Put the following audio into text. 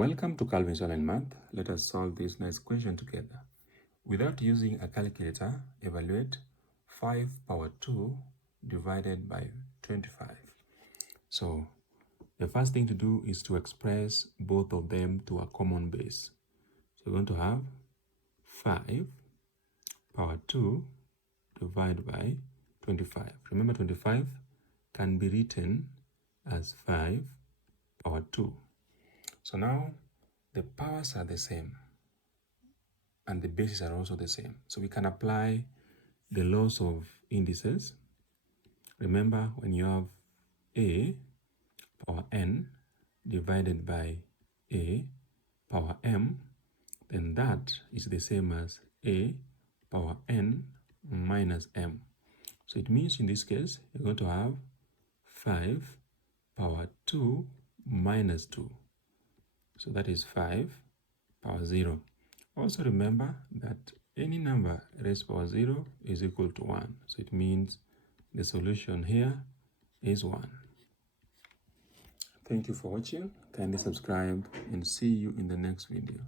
Welcome to Calvin's Online Math. Let us solve this nice question together. Without using a calculator, evaluate 5 power 2 divided by 25. So the first thing to do is to express both of them to a common base. So we're going to have 5 power 2 divided by 25. Remember, 25 can be written as 5 power 2. So now the powers are the same and the bases are also the same. So we can apply the laws of indices. Remember, when you have a power n divided by a power m, then that is the same as a power n minus m. So it means in this case, you're going to have 5 power 2 minus 2. So that is 5 power 0. Also remember that any number raised to power 0 is equal to 1. So it means the solution here is 1. Thank you for watching. Kindly subscribe and see you in the next video.